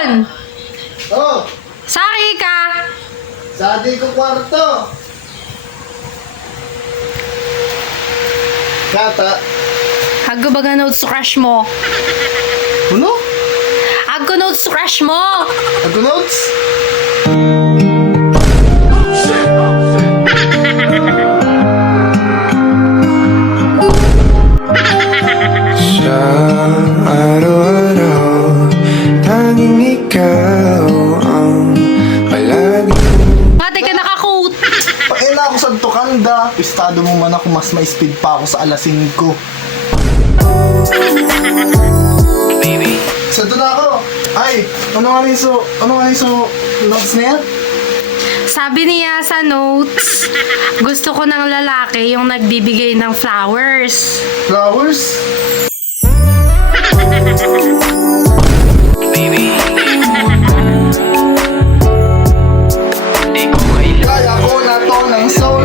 Ron! Oh, Sari ka! sa di ko kwarto. Kata. Hago baga notes to crush mo. Ano? Hago notes to crush mo! Ako notes? Sa araw-araw, tanging ikaw ang palagi. Pati ka naka-coat! Paina ako sa tukanda. Estado mo man ako, mas ma-speed pa ako sa alasing ko. Sa doon ako. Ay, ano nga yung notes na yan? Sabi niya sa notes, gusto ko ng lalaki yung nagbibigay ng flowers. Flowers? Kaya ko na to ng soul.